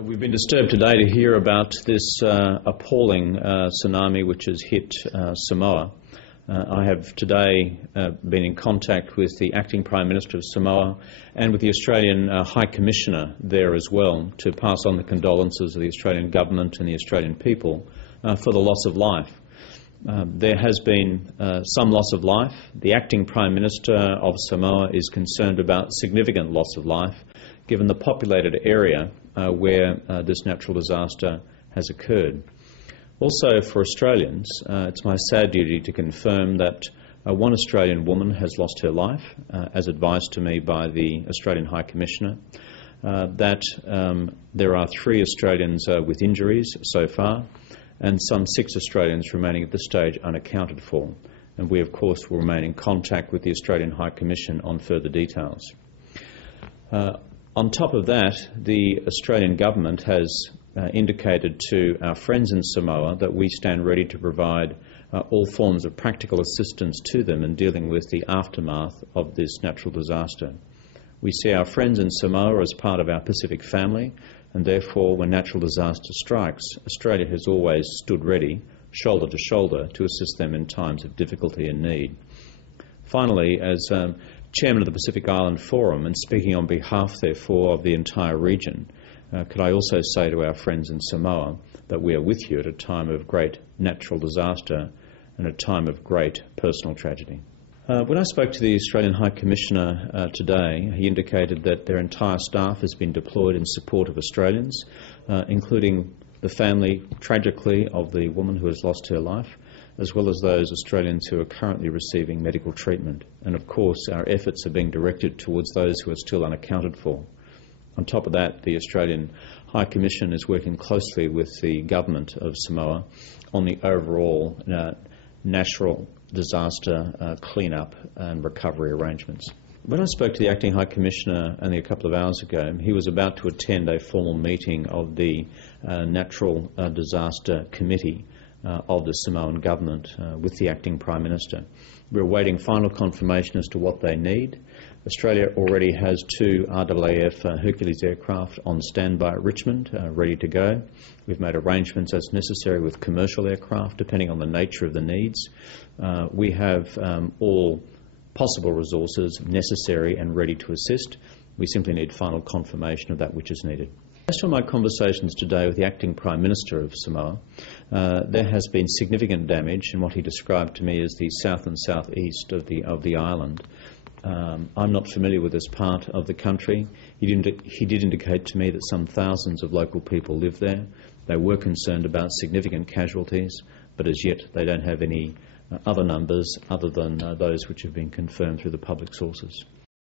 We've been disturbed today to hear about this appalling tsunami which has hit Samoa. I have today been in contact with the Acting Prime Minister of Samoa and with the Australian High Commissioner there as well to pass on the condolences of the Australian Government and the Australian people for the loss of life. There has been some loss of life. The Acting Prime Minister of Samoa is concerned about significant loss of life given the populated area where this natural disaster has occurred. Also for Australians, it's my sad duty to confirm that one Australian woman has lost her life, as advised to me by the Australian High Commissioner, that there are 3 Australians with injuries so far, and some 6 Australians remaining at this stage unaccounted for. And we, of course, will remain in contact with the Australian High Commission on further details. On top of that, the Australian Government has indicated to our friends in Samoa that we stand ready to provide all forms of practical assistance to them in dealing with the aftermath of this natural disaster. We see our friends in Samoa as part of our Pacific family, and therefore when natural disaster strikes, Australia has always stood ready, shoulder to shoulder, to assist them in times of difficulty and need. Finally, as Chairman of the Pacific Island Forum, and speaking on behalf, therefore, of the entire region, could I also say to our friends in Samoa that we are with you at a time of great natural disaster and a time of great personal tragedy. When I spoke to the Australian High Commissioner today, he indicated that their entire staff has been deployed in support of Australians, including the family, tragically, of the woman who has lost her life, as well as those Australians who are currently receiving medical treatment. And of course, our efforts are being directed towards those who are still unaccounted for. On top of that, the Australian High Commission is working closely with the Government of Samoa on the overall natural disaster clean-up and recovery arrangements. When I spoke to the Acting High Commissioner only a couple of hours ago, he was about to attend a formal meeting of the Natural Disaster Committee of the Samoan Government with the Acting Prime Minister. We're awaiting final confirmation as to what they need. Australia already has 2 RAAF Hercules aircraft on standby at Richmond, ready to go. We've made arrangements as necessary with commercial aircraft, depending on the nature of the needs. We have all possible resources necessary and ready to assist. We simply need final confirmation of that which is needed. Based on my conversations today with the Acting Prime Minister of Samoa, there has been significant damage in what he described to me as the south and southeast of the island. I'm not familiar with this part of the country. He did indicate to me that some thousands of local people live there. They were concerned about significant casualties, but as yet they don't have any other numbers other than those which have been confirmed through the public sources.